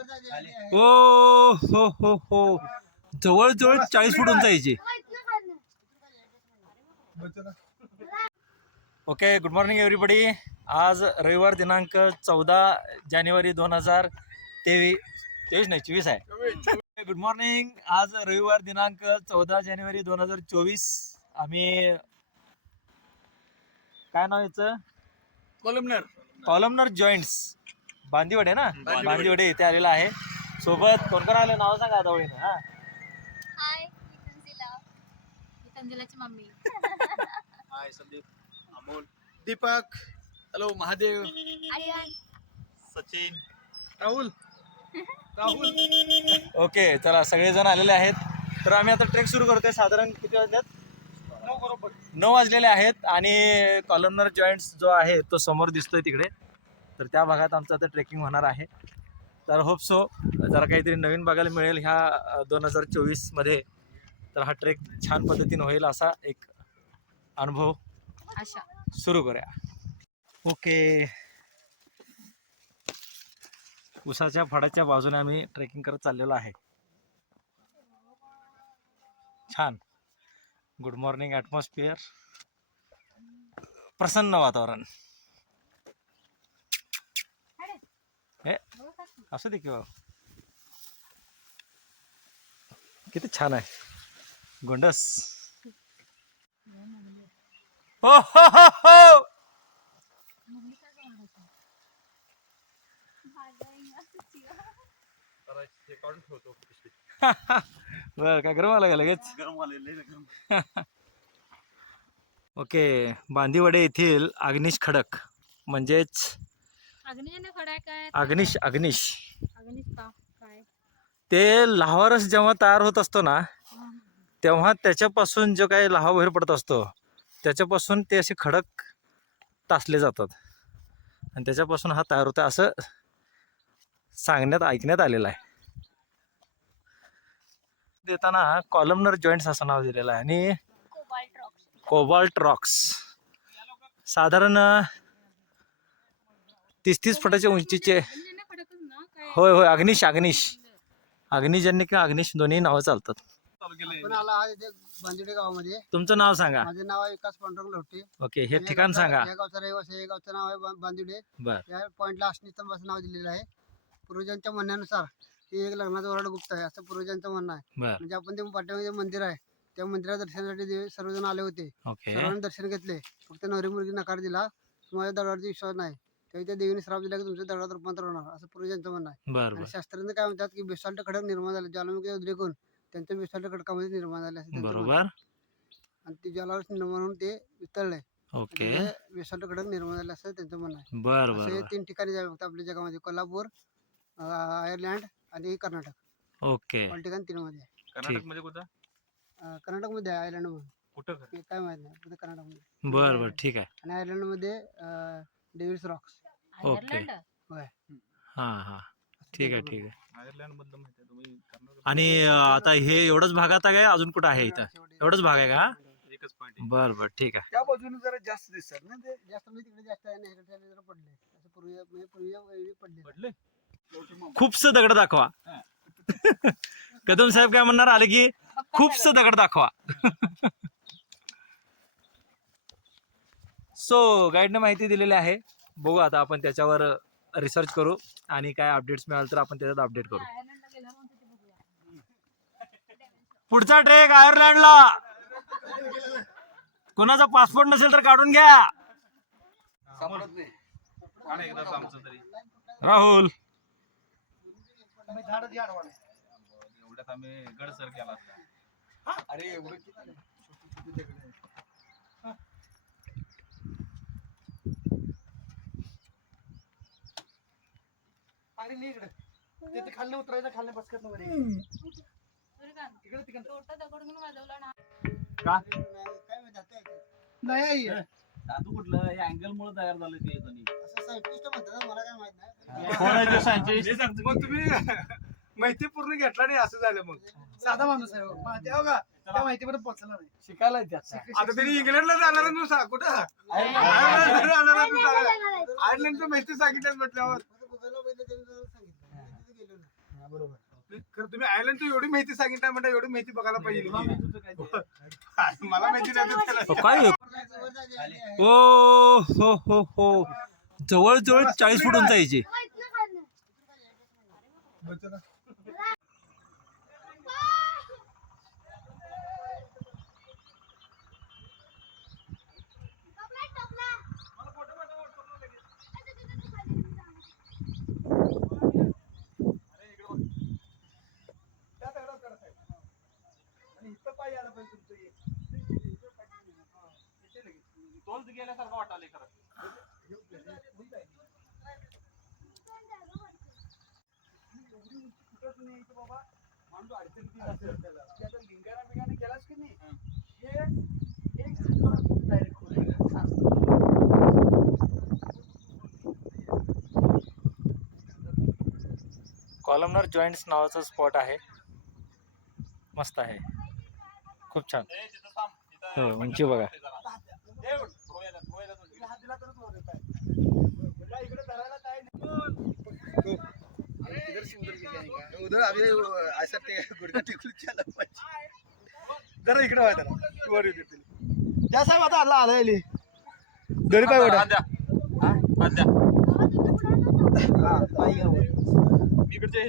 ओ हो हो हो जवळजवळ चाळीस फूट उंच यायची ओके गुड मॉर्निंग एव्हरीबडी आज रविवार दिनांक चौदा जानेवारी दोन हजार तेवीस तेवीस नाही चोवीस आहे. गुड मॉर्निंग आज रविवार दिनांक चौदा जानेवारी दोन हजार चोवीस. आम्ही काय नाव याचं? कॉलमनर. कॉलमनर जॉईंट्स बांदिवडे ना? बांदिवडे. इथे आलेला आहे. सोबत कोण कोण आलं? नाव सांगा आता वळीनं हा. हाय मी तंजिला मी तंजिलाची mummy. Hi Sandeep. Amol. Deepak. Hello Mahadev. Aryan. Sachin. Rahul. Rahul. Okay चला सगळेजण आलेले आहेत. तर आम्ही आता ट्रेक सुरू करतोय. साधारण किती वाजल्यात बरोबर. नऊ वाजलेले आहेत आणि कॉलमनर जॉईंट्स जो आहे तो समोर दिसतोय तिकडे. तर त्या भागात आमचं आता ट्रेकिंग होणार आहे. तर होप सो जरा काहीतरी नवीन बघायला मिळेल ह्या दोन हजार चोवीसमध्ये. तर हा ट्रेक छान पद्धतीने होईल असा एक अनुभव सुरू करूया. ओके. उसाच्या फडाच्या बाजूने आम्ही ट्रेकिंग करत चाललेलो आहे. छान. गुड मॉर्निंग ॲटमॉस्फिअर प्रसन्न वातावरण हे असू दे किंवा किती छान आहे. गोंडस. हो हो हो हो. बर काय गरम आला का लगेच? गरम ओके बांदिवडे येथील अग्निश खडक म्हणजेच अग्निश अग्निश. ते लावारस जेव्हा तयार होत असतो ना तेव्हा त्याच्यापासून जो काही लावा बाहेर पडत असतो त्याच्यापासून ते असे खडक तासले जातात. आणि त्याच्यापासून हा तयार होतो असं सांगण्यात ऐकण्यात आलेलं आहे. देताना कॉलमनर जॉईंट्स असं नाव दिलेलं आहे. आणि कोबाल्ट रॉक्स. साधारण तीस तीस फुटाच्या उंचीचे होय होय अग्निश अग्निश. अग्निजन्य किंवा अग्निश दोन्ही नावं चालतात. चालू केलंय. पण आला आज इथे बांदिवडे गावामध्ये. तुमचं नाव सांगा. माझे नाव आहे विकास पांडुरंग लवटे ओके हे ठिकाण गावचा- सांगा. या गावचा रहिवासी आहे. या गावचं नाव आहे बा- बांदिवडे. बर. या पॉइंटला अष्टमी स्तंभाचं नाव दिलेलं आहे. पूर्वजांच्या म्हणण्यानुसार हे एक लग्नाचा वराड गुप्त आहे असं पूर्वजांचं म्हणणं आहे. बर. म्हणजे आपण ते पाठीमागे मंदिर आहे त्या मंदिरात दर्शनासाठी देव- सर्वजण आले होते. ओके. सर्वांनी दर्शन घेतले. फक्त नवरी मुलगी नकार दिला. माझ्या दगडावरती विश्वास नाही. तेव्हा त्या देवीने श्राप दिला की तुमच्या दगडात रूपांतर होणार. असं पूर्वजांचं म्हणणं आहे. बर आणि बर. शास्त्रज्ञ काय म्हणतात की बेसाल्ट खडक निर्माण झाले. ज्वालामुखी उद्रेकून त्यांच्या बेसाल्ट खडकामध्ये निर्माण झाले असं त्यांचं म्हणणं आहे. बरोबर आणि ते ज्वालावर निर्माण होऊन ते वितळले. ओके. बेसाल्ट खडक निर्माण झाले असं त्यांचं म्हणणं आहे. बर बर असे बर तीन ठिकाणी जावे फक्त आपल्या जगामध्ये. कोल्हापूर अं, आयर्लंड आणि कर्नाटक. ओके. ऑल ठिकाणी? तीन मध्ये आहे. कर्नाटकमध्ये कुठं अं, कर्नाटकमध्ये आहे आयर्लंडमध्ये कुठं घर? हे काय माहीत नाही. फक्त कर्नाटकमध्ये. बर बर. ठीक आहे. आणि आयर्लंडमध्ये डेव्हिल्स रॉक्स. ओके. आयर्लंड? हा हा. ठीक आहे ठीक आहे. आयर्लंड मधलं माहिती आहे तुम्ही. कर्नाटक आणि अं, आता हे एवढंच भागात आहे काय? अजून कुठं आहे इथं? एवढंच भाग आहे का? हा? एकच पॉईंट बर बर ठीक आहे. त्या बाजूने जरा जास्त दिसतात ना ते? जास्त म्हणजे तिकडे जास्त आहे ना इकडे जरा पडले. असं पूर्वी म्हणजे पूर्वी वेळी पडले. पडले? खूपस दगड दाखवा. कदम साहेब काय म्हणणार? आले की खूपस दगड दाखवा. सो गाईडने माहिती दिलेली आहे. बघू आता आपण त्याच्यावर रिसर्च करू आणि काय अपडेट्स मिळाल तर आपण त्याच्यात अपडेट करू. पुढचा ट्रेक आयर्लंडला. कोणाचा पासपोर्ट नसेल तर काढून घ्या. राहुल. एवढ्यात आम्ही गड सर केला अरे एवढं किती छोटी छोटी दगड आहेत. इकडे. तिथे खाल्लं उतरायचं खाल्लं बसकत मध्ये सूर्यकांत इकडे तिकडे छोटा दगड घेऊन वाजवला ना. काय माहिती आता ऐकायचं. नाही दादू कुठलं? हे अँगल मुळे तयार झालं ते दोन्ही मग तुम्ही माहिती पूर्ण घेतला नाही असं झालं मग. साधा माणूस आहे हो. का त्या माहितीपर्यंत पोहोचला नाही. शिकायला आता तरी इंग्लंडला जाणार आहे नुसा कुठं? आयर्लंडला जाणार आहे तू सांगा. आयर्लंडचं माहिती सांगितलं म्हटल्यावर. बघितलं त्यांनी जरा सांगितलं. मी तिथे गेलो नाही खरं तुम्ही आयलंड एवढी माहिती सांगितलं म्हणजे एवढी माहिती बघायला पाहिजे मला माहिती नाही तर त्याला- काय ओ हो हो हो जवळ जवळ चाळीस फूट उंचायचे तोच गेल्यासारखं खरं. कॉलमनर जॉईंट्स नावाचा स्पॉट आहे. मस्त आहे. खूप छान. हो उंची बघा. उधर अभी असं ते गुडघा टेकून केलं पाहिजे जरा इकडे व्हा जरा वर येते तिला. या साहेब आता आला आला यायले. दरी पाय? हा, घ्या वर. इकडच्या